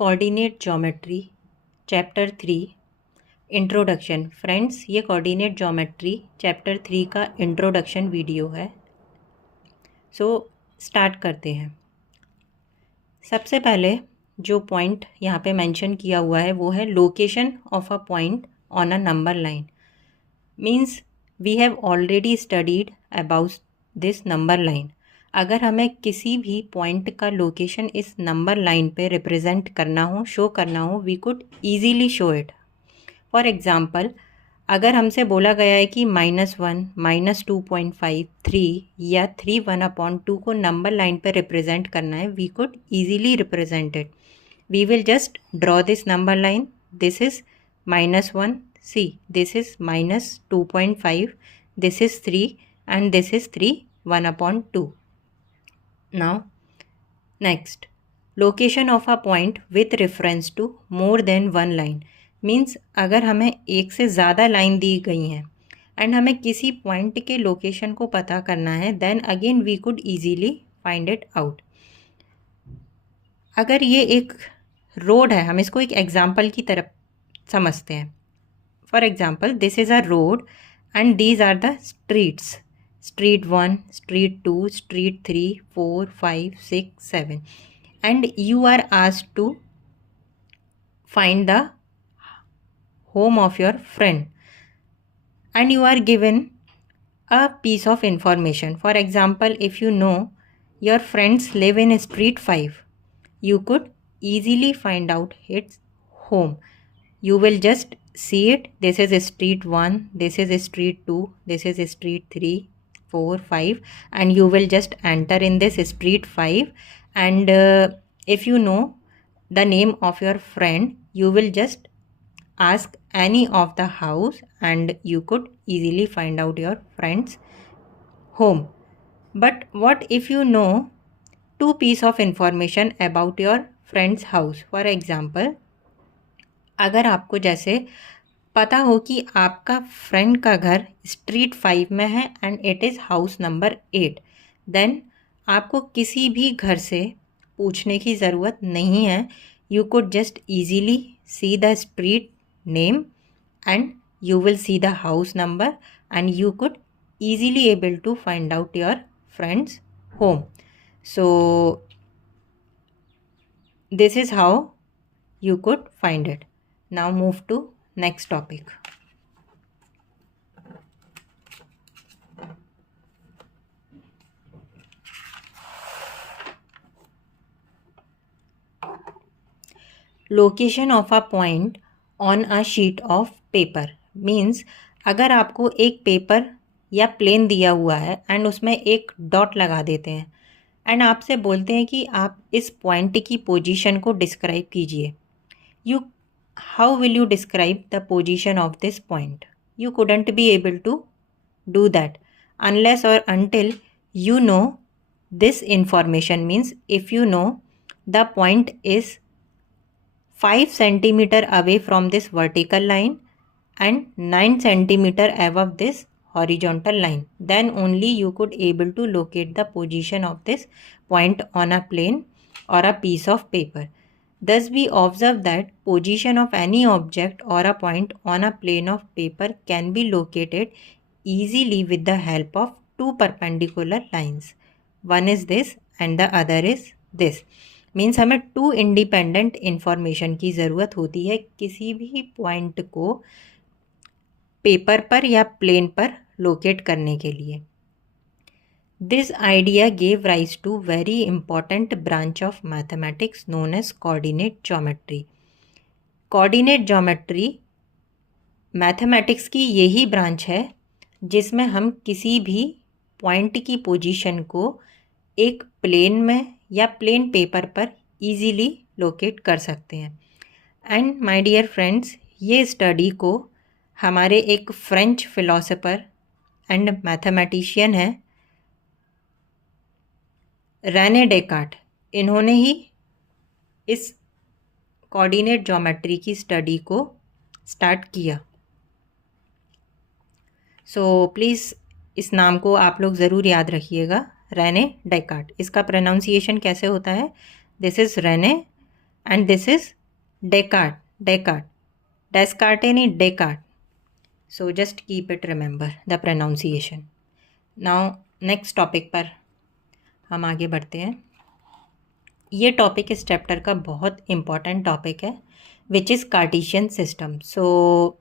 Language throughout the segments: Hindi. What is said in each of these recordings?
Coordinate geometry chapter 3 introduction. Friends, ये कोऑर्डिनेट ज्योमेट्री चैप्टर 3 का इंट्रोडक्शन वीडियो है। सो स्टार्ट करते हैं। सबसे पहले जो पॉइंट यहाँ पे मेंशन किया हुआ है वो है location of a point on a number line. Means we have already studied about this number line. अगर हमें किसी भी पॉइंट का लोकेशन इस नंबर लाइन पे रिप्रेजेंट करना हो, शो करना हो, we could easily show it. For example, अगर हमसे बोला गया है कि -1, -2.5, 3 या 3 1/2 को नंबर लाइन पे रिप्रेजेंट करना है, we could easily represent it. We will just draw this number line. This is -1, see this is -2.5, this is 3 and this is 3 1/2. Now next, location of a point with reference to more than one line means अगर हमें एक से ज़्यादा लाइन दी गई हैं एंड हमें किसी पॉइंट के लोकेशन को पता करना है, then again we could easily find it out. अगर ये एक रोड है, हम इसको एक एग्जाम्पल की तरफ समझते हैं। For example, this is a road and these are the streets. Street 1, Street 2, Street 3, 4, 5, 6, 7. And you are asked to find the home of your friend. And you are given a piece of information. For example, if you know your friends live in Street 5, you could easily find out its home. You will just see it. This is street 1, this is street 2, this is street 3, 4, 5, and you will just enter in this street 5. And if you know the name of your friend, you will just ask any of the house and you could easily find out your friend's home. But what if you know two piece of information about your friend's house? For example, अगर आपको जैसे पता हो कि आपका फ्रेंड का घर स्ट्रीट 5 में है and it is house number 8, then आपको किसी भी घर से पूछने की ज़रूरत नहीं है। You could just easily see the street name and you will see the house number and you could easily able to find out your friends home. So this is how you could find it. Now move to next topic. Location of a point on a sheet of paper means अगर आपको एक पेपर या प्लेन दिया हुआ है एंड उसमें एक डॉट लगा देते हैं एंड आपसे बोलते हैं कि आप इस पॉइंट की पोजीशन को डिस्क्राइब कीजिए। How will you describe the position of this point? You couldn't be able to do that unless or until you know this information. Means if you know the point is 5 centimeter away from this vertical line and 9 centimeter above this horizontal line, then only you could able to locate the position of this point on a plane or a piece of paper. Thus we observe that position of any object or a point on a plane of paper can be located easily with the help of two perpendicular lines. One is this and the other is this. Means हमें two independent information की ज़रूरत होती है किसी भी point को पेपर पर या प्लेन पर लोकेट करने के लिए। This idea gave rise to very important branch of mathematics known as coordinate geometry. Coordinate geometry mathematics की यही ब्रांच है जिसमें हम किसी भी पॉइंट की पोजीशन को एक प्लेन में या प्लेन पेपर पर इजीली लोकेट कर सकते हैं। एंड माय डियर फ्रेंड्स, ये स्टडी को हमारे एक फ्रेंच फिलोसोफर एंड मैथमेटिशियन हैं रेने डेकार्ट, इन्होंने ही इस कोऑर्डिनेट ज्योमेट्री की स्टडी को स्टार्ट किया। सो प्लीज़ इस नाम को आप लोग ज़रूर याद रखिएगा, रेने डेकार्ट। इसका प्रोनाउंसिएशन कैसे होता है? This is René and this is Descartes. नहीं, Descartes. So just keep it, remember the pronunciation. Now next topic पर हम आगे बढ़ते हैं. ये टॉपिक इस चैप्टर का बहुत इम्पॉर्टेंट टॉपिक है, which is Cartesian system. So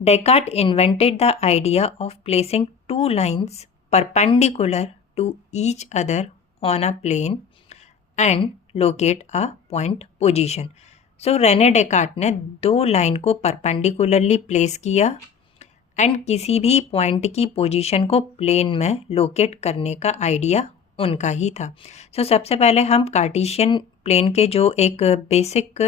Descartes invented the idea of placing two lines perpendicular to each other on a plane and locate a point position. So René Descartes ने दो लाइन को परपेंडिकुलरली प्लेस किया एंड किसी भी पॉइंट की पोजीशन को प्लेन में लोकेट करने का आइडिया उनका ही था. सो सबसे पहले हम कार्टेशियन प्लेन के जो एक बेसिक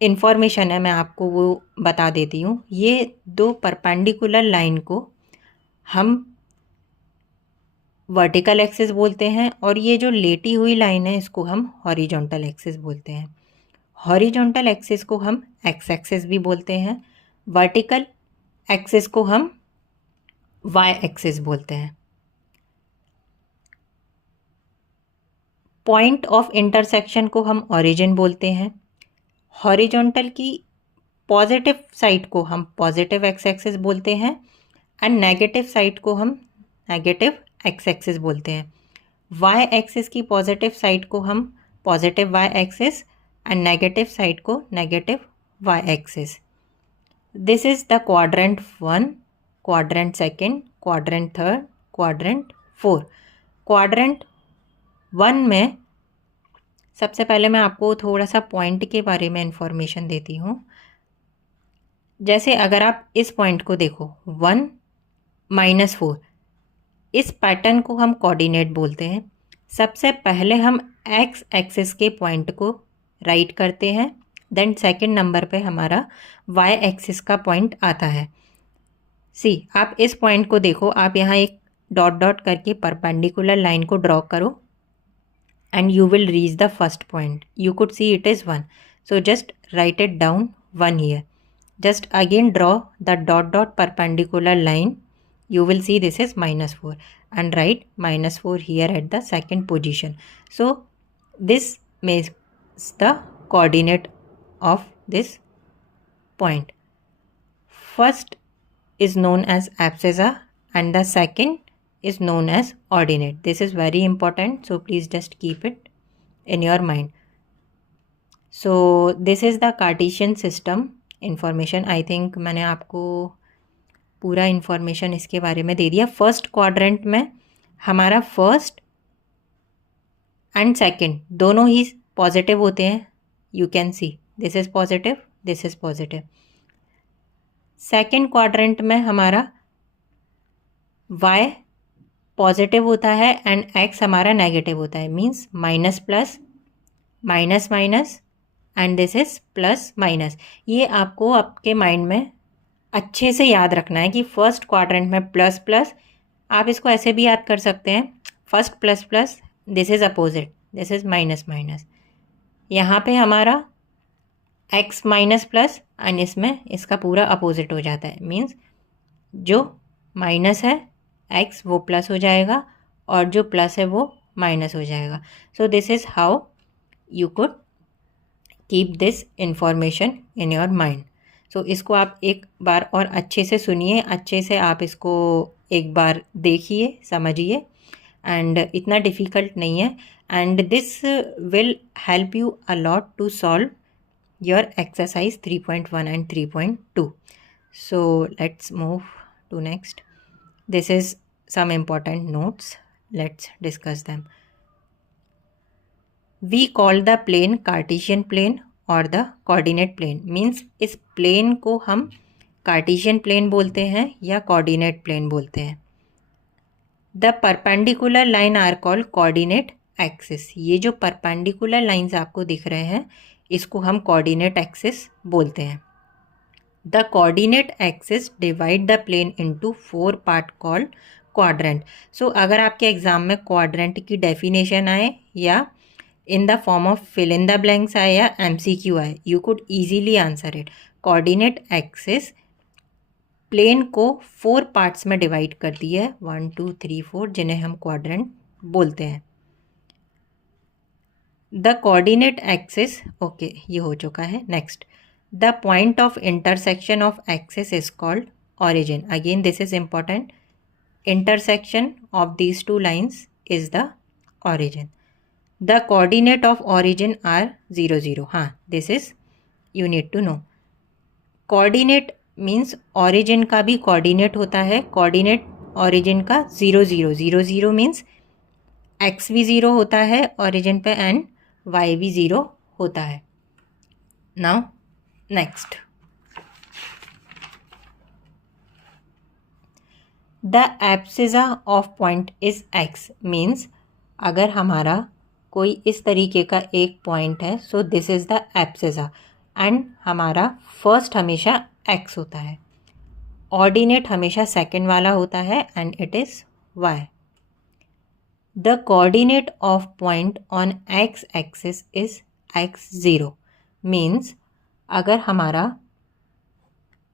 इन्फॉर्मेशन है मैं आपको वो बता देती हूँ. ये दो परपेंडिकुलर लाइन को हम वर्टिकल एक्सिस बोलते हैं और ये जो लेटी हुई लाइन है इसको हम हॉरिजॉन्टल एक्सिस बोलते हैं. हॉरिजॉन्टल एक्सिस को हम एक्स एक्सिस भी बोलते हैं. वर्टिकल एक्सिस को हम वाई एक्सिस बोलते हैं. पॉइंट ऑफ इंटरसेक्शन को हम ओरिजिन बोलते हैं. हॉरिजॉन्टल की पॉजिटिव साइड को हम पॉजिटिव एक्स एक्सिस बोलते हैं एंड नेगेटिव साइड को हम नेगेटिव एक्स एक्सिस बोलते हैं. वाई एक्सिस की पॉजिटिव साइड को हम positive Y axis and negative side को negative Y axis. This is the quadrant 1, quadrant 2, quadrant 3, quadrant 4. Quadrant 1 में सबसे पहले मैं आपको थोड़ा सा पॉइंट के बारे में इंफॉर्मेशन देती हूँ. जैसे अगर आप इस पॉइंट को देखो 1, -4, इस पैटर्न को हम कोऑर्डिनेट बोलते हैं. सबसे पहले हम एक्स एक्सिस के पॉइंट को राइट करते हैं, देन सेकंड नंबर पे हमारा वाई एक्सिस का पॉइंट आता है. सी आप इस पॉइंट को देखो, आप यहाँ एक डॉट डॉट करके परपेंडिकुलर लाइन को ड्रॉ करो and you will reach the first point. You could see it is 1. So just write it down 1 here. Just again draw the dot dot perpendicular line. You will see this is -4 and write -4 here at the second position. So this makes the coordinate of this point. First is known as abscissa and the second is known as ordinate. This is very important, so please just keep it in your mind. So this is the Cartesian system information. I think मैंने आपको पूरा इंफॉर्मेशन इसके बारे में दे दिया. फर्स्ट क्वाड्रेंट में हमारा फर्स्ट एंड सेकंड दोनों ही पॉजिटिव होते हैं. You can see this is positive, this is positive. Second quadrant में हमारा वाई पॉजिटिव होता है एंड एक्स हमारा नेगेटिव होता है. Means minus plus minus minus and this is plus minus. ये आपको आपके माइंड में अच्छे से याद रखना है कि फर्स्ट क्वाड्रेंट में प्लस प्लस, आप इसको ऐसे भी याद कर सकते हैं, first plus plus, this is opposite, this is minus minus. यहाँ पे हमारा एक्स माइनस प्लस एंड इसमें इसका पूरा अपोजिट हो जाता है. मीन्स जो माइनस है एक्स वो प्लस हो जाएगा और जो प्लस है वो माइनस हो जाएगा. So this is how you could keep this information in your mind. So इसको आप एक बार और अच्छे से सुनिए, अच्छे से आप इसको एक बार देखिए, समझिए, एंड इतना डिफ़िकल्ट नहीं है. And this will help you a lot to solve your exercise 3.1 and 3.2. So let's move to next. This is some important notes. Let's discuss them. We call the plane Cartesian plane or the coordinate plane. Means इस plane को हम Cartesian plane बोलते हैं या coordinate plane बोलते हैं. The perpendicular line are called coordinate axis. ये जो perpendicular lines आपको दिख रहे हैं इसको हम coordinate axis बोलते हैं. The coordinate axis divide the plane into 4 part called quadrant. So अगर आपके एग्ज़ाम में quadrant की definition आए या in the form of fill in the blanks आए या MCQ आए, you could easily answer it. Coordinate axis plane को 4 पार्ट्स में डिवाइड करती है, 1 2 3 4, जिन्हें हम क्वाड्रेंट बोलते हैं. द कोऑर्डिनेट एक्सिस, ओके ये हो चुका है. Next, the point of intersection of axis is called origin. Again this is important. Intersection of these two lines is the origin. The coordinate of origin are 0 0. हाँ, this is you need to know. Coordinate means origin का भी coordinate होता है. Coordinate origin का 0 0. 0 0 means x भी 0 होता है origin पे and y भी 0 होता है. Now next, the abscissa of point is x. Means अगर हमारा कोई इस तरीके का एक पॉइंट है, सो this is the abscissa and हमारा फर्स्ट हमेशा एक्स होता है, ऑर्डिनेट हमेशा सेकंड वाला होता है and it is why. The coordinate of point on x axis is x zero. Means अगर हमारा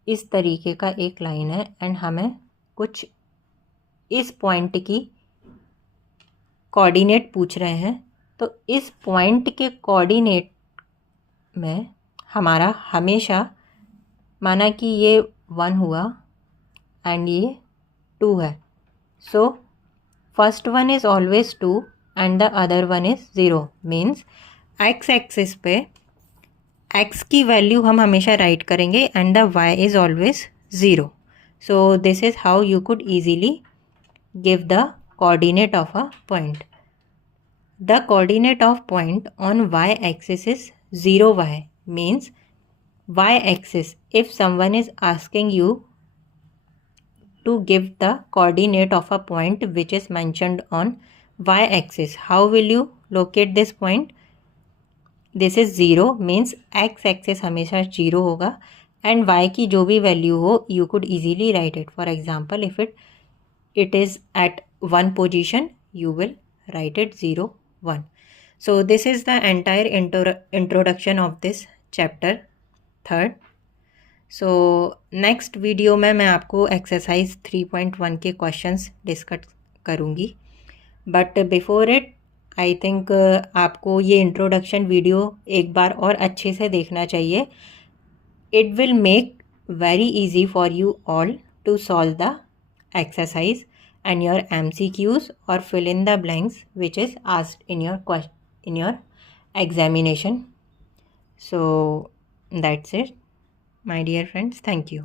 इस तरीके का एक लाइन है एंड हमें कुछ इस पॉइंट की कोऑर्डिनेट पूछ रहे हैं, तो इस पॉइंट के कोऑर्डिनेट में हमारा हमेशा, माना कि ये 1 हुआ एंड ये 2 है, so first one is always 2 and the other one is 0. Means x axis पे एक्स की वैल्यू हम हमेशा राइट करेंगे and the y is always 0. So this is how you could easily give the coordinate of a point. The coordinate of point on y-axis is 0y. Means y-axis, if someone is asking you to give the coordinate of a point which is mentioned on y-axis, how will you locate this point? This is 0 means x-axis हमेशा 0 होगा एंड y की जो भी वैल्यू हो you could easily write it. For example if it is at 1 position you will write it 0 1. So this is the entire introduction of this chapter 3rd. So next video में मैं आपको एक्सरसाइज 3.1 के क्वेश्चंस डिस्कस करूँगी. But before it I think आपको ये इंट्रोडक्शन वीडियो एक बार और अच्छे से देखना चाहिए. It will make very easy for you all to solve the exercise and your MCQs or fill in the blanks which is asked in your examination. So that's it, my dear friends. Thank you.